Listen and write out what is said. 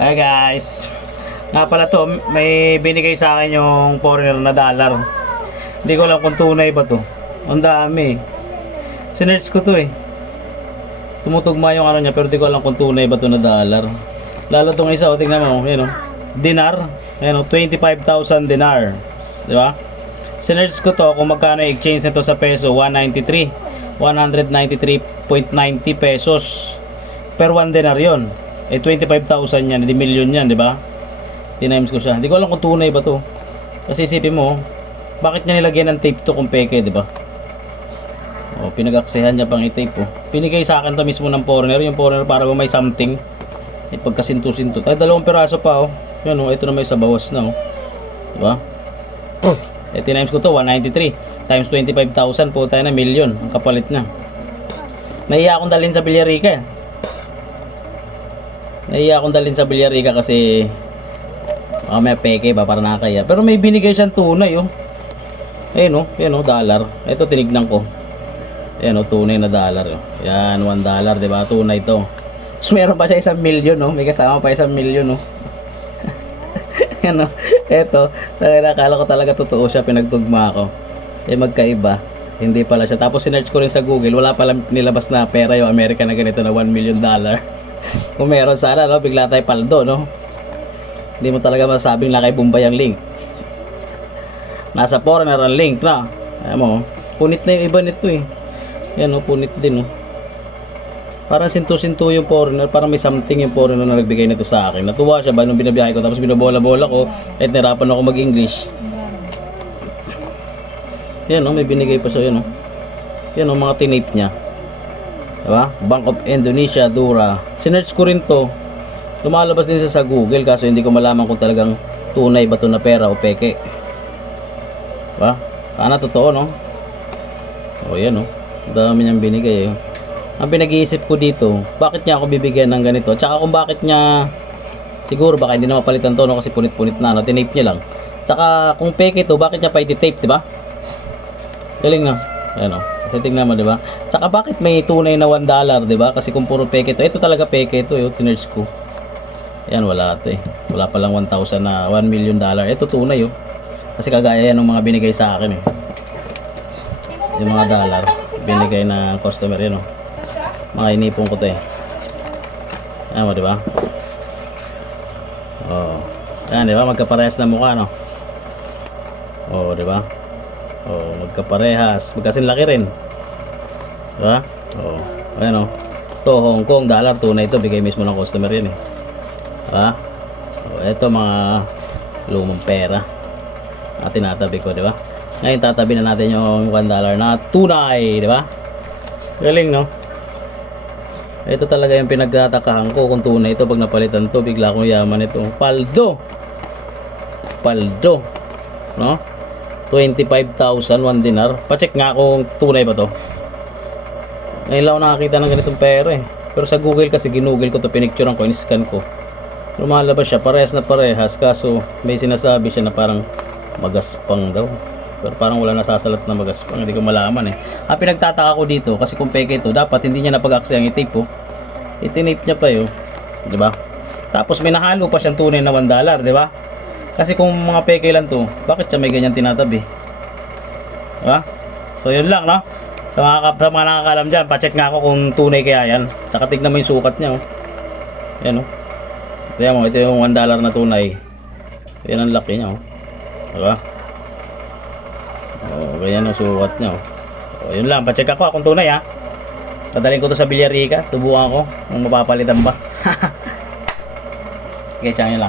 Hey guys, nga pala to, may binigay sa akin yung foreigner na dollar. Hindi ko alam kung tunay ba to. Ang dami. Sinerch ko to eh. Tumutugma yung ano niya, pero hindi ko alam kung tunay ba to na dollar. Lalo tong isa, tingnan mo, yun o. Dinar, yun o, 25,000 dinar. Di ba? Sinerch ko to kung magkano exchange nito sa peso, 193. 193.90 pesos. Per 1 dinar yon. Eh 25,000 yan, hindi million yan, di ba? Tinimes ko siya. Hindi ko alam kung tunay ba to. Kasi isipin mo, bakit niya nilagyan ng tape to kung peke, di ba? Oh, pinag-aksehan niya pang i-tape oh. Pinigay sa akin to mismo ng foreigner, yung foreigner para may something. Eh pagkasinto-sinto. Ay, 2 piraso pa oh. Yan oh, ito na may sa bawas na oh. Di ba? Oh, eh tinimes ko to 193 times 25,000 po tayo na million ang kapalit na. Nahiya akong dalhin sa Villarica. Nahiya akong dalhin sa Villarica kasi may peke ba para nakakaya. Pero may binigay siyang tunay oh. Ayun oh, dollar. Ito tinignan ko. Ayan oh, tunay na dollar oh. Yan, $1, di ba? Tunay to. So meron pa siya 1 million oh. May kasama pa 1 million oh. Yan oh. Ito, nakakala ko talaga totoo siya, pinagtugma ko. Eh magkaiba. Hindi pala siya. Tapos sinearch ko rin sa Google, wala pala nilabas na pera yung America na ganito na $1 million. Kung meron sana, no, bigla tayo paldo, no? Hindi mo talaga masabing na kay Bombay ang link. Nasa foreigner ang link, na. Ayan mo, punit na yung iba nito eh. Yan o, punit din o. Parang sinto-sinto yung foreigner, parang may something yung foreigner na nagbigay nito sa akin. Natuwa siya ba nung binabiyahe ko, tapos binabola-bola ko, kahit nirapan ako mag-English. Yan o, may binigay pa siya, yan o. Yan o, mga tinape niya. Diba? Bank of Indonesia, Dura. Sinearch ko rin to. Lumalabas din siya sa Google, kaso hindi ko malaman kung talagang tunay ba to na pera o peke. Diba? Sana totoo, no? O, yan o. Dami niyang binigay, eh. Ang pinag-iisip ko dito, bakit niya ako bibigyan ng ganito? Tsaka kung bakit niya, siguro baka hindi na mapalitan to, no? Kasi punit-punit na, no? Tinape niya lang. Tsaka kung peke to, bakit niya pa iti-tape, diba? Galing na. Ayan o. Kasi tingnan mo, diba? Tsaka bakit may tunay na $1, diba? Kasi kung puro peke to, ito talaga peke to, yung sinerch ko. Ayan, wala ito eh. Wala palang 1,000 na $1 million. Ito tunay oh. Kasi kagaya yan ng mga binigay sa akin eh. Yung mga dollar, binigay na customer yan oh. Mga inipong ko to eh. Ayan mo, diba? Oh. Ayan, diba? Magkaparehas na mukha, no? Oh, diba? Oh, magkaparehas. Magkasinlaki rin. Diba? Oh. Ayan oh. To Hong Kong dollar, tunay ito. Bigay mismo ng customer yan eh. Diba? Oh, ito mga lumang pera. Tinatabi ko, diba? Ngayon tatabi na natin yung $1 na tunay, diba? Galing, no? Ito talaga yung pinagtatakahan ko kung tunay ito. Pag napalitan to, bigla akong yaman ito. Paldo! Paldo! No? 25,000 1 dinar. Pacheck nga kung tunay ba to. Ngayon lang ako nakakita ng ganitong pera eh. Pero sa Google kasi, ginugol ko to, pinicturean ko, in-scan ko. Lumalabas siya, parehas na parehas. Kaso may sinasabi siya na parang magaspang daw. Pero parang wala nasasalat na magaspang. Hindi ko malaman eh. Ang pinagtataka ko dito, kasi kung peke ito, dapat hindi niya napag-aksaya ang i-tape oh. I-tape niya pa yun. Diba? Tapos may nahalo pa siyang tunay na $1, diba? Kasi kung mga peke lang to, bakit siya may ganyan tinatabi? Diba? So yun lang, no? Sa mga nakakalam dyan, pacheck nga ako kung tunay kaya yan. Tsaka tignan mo yung sukat niya oh. Yan oh. Tignan mo, ito yung $1 na tunay. Yan ang laki niya oh. Diba? Oh, ganyan ang sukat niya oh. Oh, yun lang, pacheck ako kung tunay ha. Dadalhin ko to sa Villarica, subukan ko kung mapapalitan ba. Okay, siya lang.